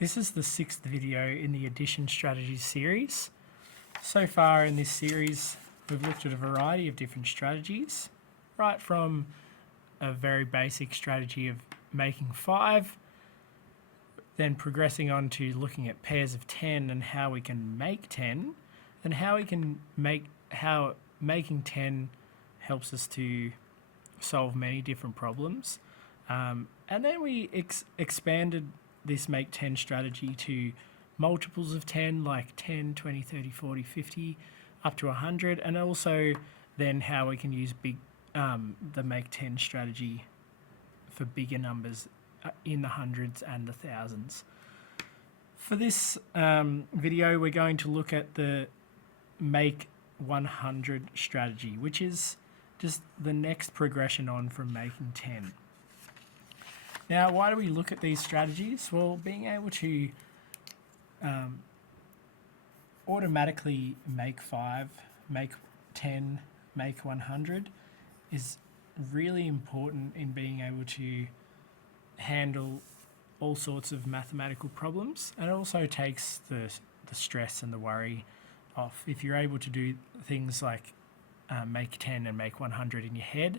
This is the 6th video in the addition strategies series. So far in this series, we've looked at a variety of different strategies, right from a very basic strategy of making 5, then progressing on to looking at pairs of 10 and how we can make 10, and how making 10 helps us to solve many different problems. And then we expanded this make 10 strategy to multiples of 10, like 10, 20, 30, 40, 50, up to 100, and also then how we can use the make 10 strategy for bigger numbers in the hundreds and the thousands. For this video, we're going to look at the make 100 strategy, which is just the next progression on from making 10. Now, why do we look at these strategies? Well, being able to automatically make 5, make 10, make 100 is really important in being able to handle all sorts of mathematical problems, and it also takes the stress and the worry off. If you're able to do things like make 10 and make 100 in your head,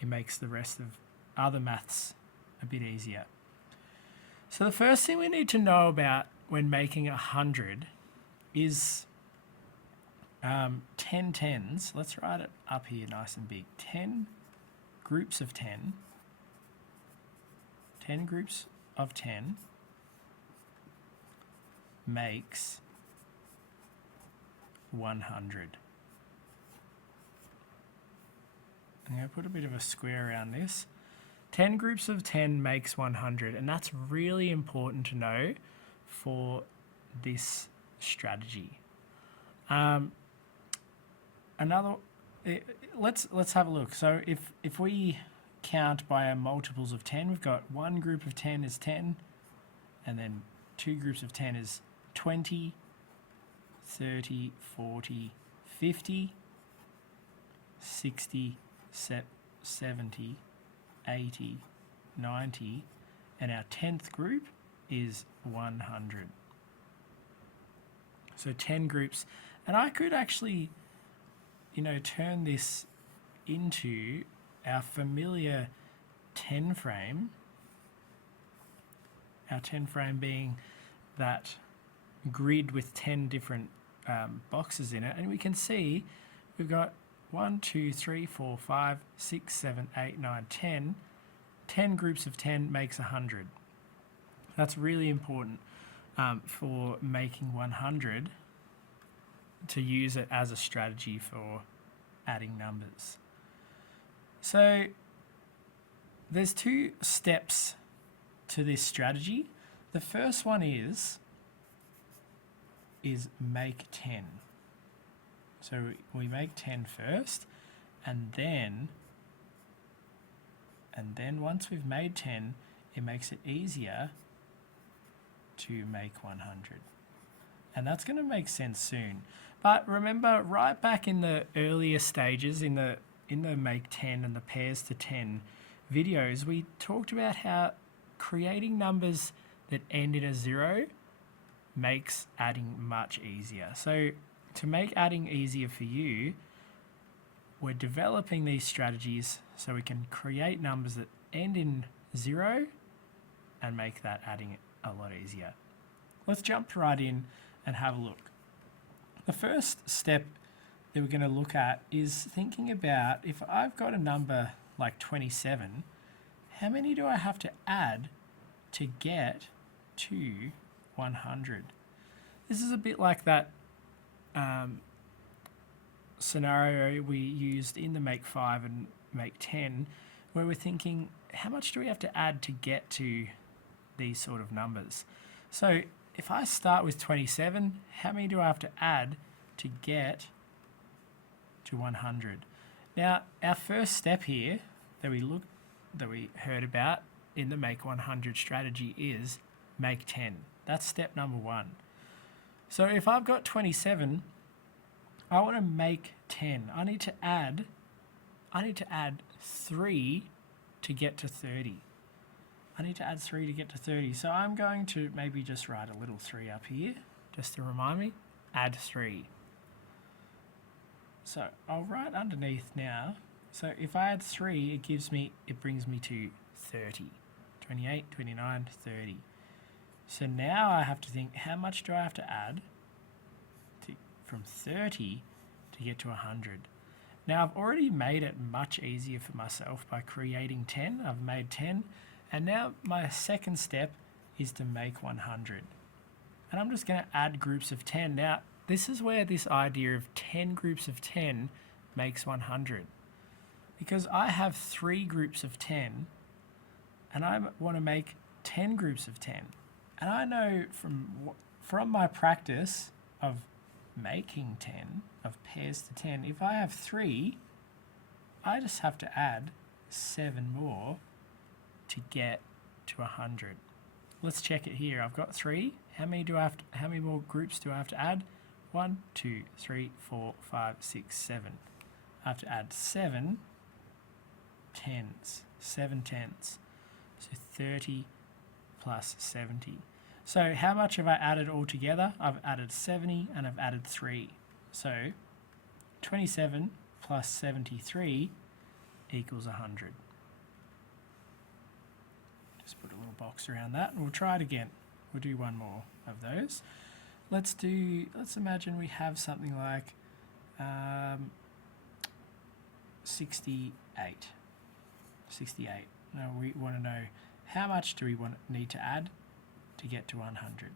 it makes the rest of other maths a bit easier. So the first thing we need to know about when making 100 is 10 tens. Let's write it up here nice and big. 10 groups of 10. 10 groups of 10 makes 100. I'm going to put a bit of a square around this. 10 groups of 10 makes 100, and that's really important to know for this strategy. Let's have a look. So if we count by our multiples of 10, we've got one group of 10 is 10, and then two groups of 10 is 20, 30, 40, 50, 60, 70, 80, 90, and our 10th group is 100. So 10 groups, and I could actually, turn this into our familiar 10 frame. Our 10 frame being that grid with 10 different boxes in it, and we can see we've got 1, 2, 3, 4, 5, 6, 7, 8, 9, 10. 10 groups of 10 makes 100. That's really important for making 100, to use it as a strategy for adding numbers. So there's 2 steps to this strategy. The first one is make 10. So we make 10 first, and then once we've made 10, it makes it easier to make 100. And that's going to make sense soon. But remember, right back in the earlier stages, in the make 10 and the pairs to 10 videos, we talked about how creating numbers that end in a 0 makes adding much easier. So to make adding easier for you, we're developing these strategies so we can create numbers that end in 0 and make that adding a lot easier. Let's jump right in and have a look. The first step that we're going to look at is thinking about, if I've got a number like 27, how many do I have to add to get to 100? This is a bit like that scenario we used in the make 5 and make 10, where we're thinking, how much do we have to add to get to these sort of numbers? So if I start with 27, how many do I have to add to get to 100? Now, our first step here that we heard about in the make 100 strategy is make 10. That's step number 1. So if I've got 27, I want to make 10. I need to add 3 to get to 30. I I need to add 3 to get to 30. So I'm going to maybe just write a little 3 up here, just to remind me, add 3. So I'll write underneath now. So if I add 3, it brings me to 30. 28, 29, 30. So now I have to think, how much do I have to add from 30 to get to 100? Now I've already made it much easier for myself by creating 10. I've made 10. And now my second step is to make 100. And I'm just going to add groups of 10. Now, this is where this idea of 10 groups of 10 makes 100. Because I have 3 groups of 10, and I want to make 10 groups of 10. And I know from my practice of making 10, of pairs to 10, if I have 3, I just have to add 7 more to get to 100. Let's check it here. I've got 3. How many more groups do I have to add? 1, 2, 3, 4, 5, 6, 7. I have to add 7 tens. 7 tens. So 30 plus 70. So how much have I added altogether? I've added 70 and I've added 3. So 27 plus 73 equals 100. Just put a little box around that and we'll try it again. We'll do one more of those. Let's imagine we have something like 68. 68. Now we want to know how much do we need to add to get to 100.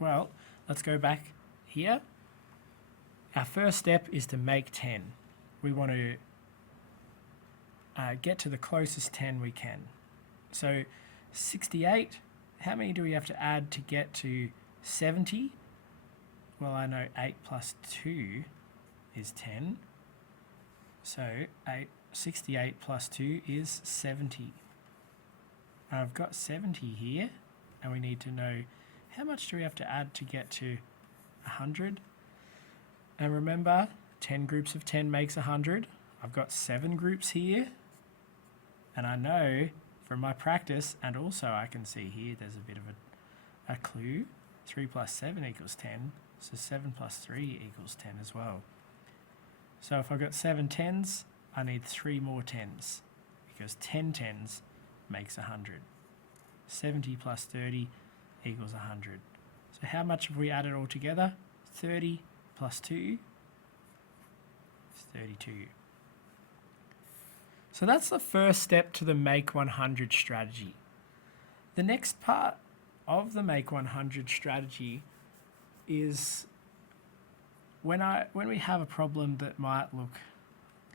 Well, let's go back here. Our first step is to make 10. We want to get to the closest 10 we can. So 68, how many do we have to add to get to 70? Well, I know 8 plus 2 is 10. So 68 plus 2 is 70. I've got 70 here, and we need to know how much do we have to add to get to 100. And remember, 10 groups of 10 makes 100. I've got 7 groups here, and I know from my practice, and also I can see here there's a bit of a clue. 3 plus 7 equals 10, so 7 plus 3 equals 10 as well. So if I've got 7 tens, I need 3 more tens, because 10 tens makes 100. 70 plus 30 equals 100. So how much have we added all together? 30 plus 2 is 32. So that's the first step to the Make 100 strategy. The next part of the Make 100 strategy is when we have a problem that might look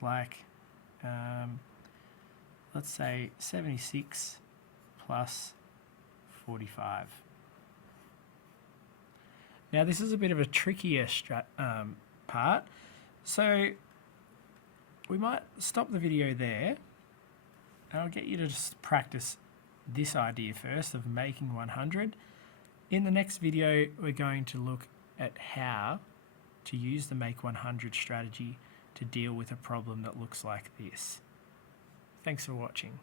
like, let's say 76 plus 45. Now this is a bit of a trickier part, so we might stop the video there, and I'll get you to just practice this idea first of making 100. In the next video, we're going to look at how to use the Make 100 strategy to deal with a problem that looks like this. Thanks for watching.